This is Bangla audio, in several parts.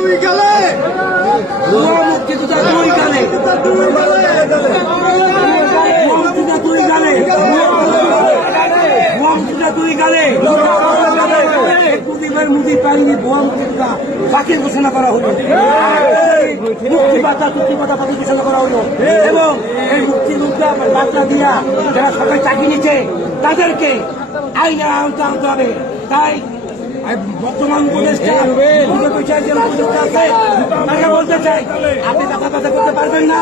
দুই গালে ভুয়া মুক্তিযোদ্ধা দুই গালে, ভুয়া মুক্তিযোদ্ধা দুই গালে, ভুয়া মুক্তিযোদ্ধা দুই গালে। প্রতিবার মুক্তি পাইনি ভুয়া মুক্তিযোদ্ধা বাকি ঘোষণা করা হলো, মুক্তিপাতা চুক্তিপাতা বাকি ঘোষণা করা হলো, এবং এই মুক্তিযোদ্ধা বার্তা দিয়া যারা সরকারি চাকরি নিচ্ছে তাদেরকে আইনে আনতে আনতে হবে। তাই বর্তমান উপদেষ্টা আছে তাকে বলতে চাই, আপনি চাঁদাবাজি করতে পারবেন না,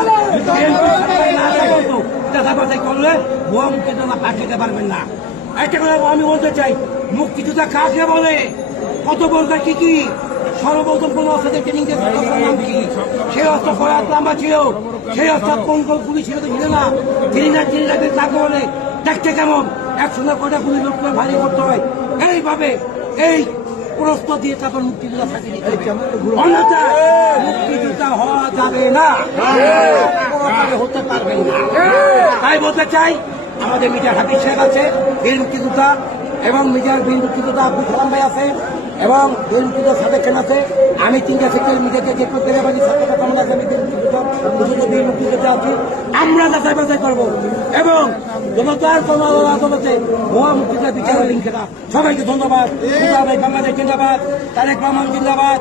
চাঁদাবাজি করলে ভুয়া মুক্তিযোদ্ধা পাঠ দিতে পারবেন না। একটা কথা আমি বলতে চাই, মুক্তিযোদ্ধা কাকে বলে, কত বলতে কি কি, সর্বপ্রথম কোন অস্ত্রের ট্রেনিং নাম কি, সেই অস্ত্র করা লম্বা ছিল, সেই অস্ত্র কোন কোন গুলি ছিল তো ছিল না, যিনি রাখবেন তাকে বলে দেখতে কেমন, একসঙ্গে কটা গুলি লোক ভারী করতে হয়, এইভাবে এই প্রশ্ন দিয়ে তারপর মুক্তিযোদ্ধা থাকে, অন্যথা মুক্তিযোদ্ধা হওয়া যাবে না, হতে পারবেন না। তাই বলতে চাই, আমাদের মিডিয়ার হাফিজ সাহেব আছে বীর মুক্তিযোদ্ধা, এবং মিডিয়ার বীর মুক্তিযোদ্ধা আব্দুল সালাম ভাই আছে, এবং বীর মুক্তিযোদ্ধা সাদেক খান আছে। আমি তিনটা থেকে মিডিয়াকে যে করতে পারি সাথে কেমন আছে, আমি বীর মুক্তিযোদ্ধা বীর মুক্তিযোদ্ধা আছি, আমরা যাচাই বাছাই করবো, এবং জনতার কোন আদালতে ভুয়া মুক্তিযোদ্ধা বিচারের লিঙ্কেরা। সবাইকে ধন্যবাদ। বাংলাদেশ জিন্দাবাদ, তারেক রহমান জিন্দাবাদ।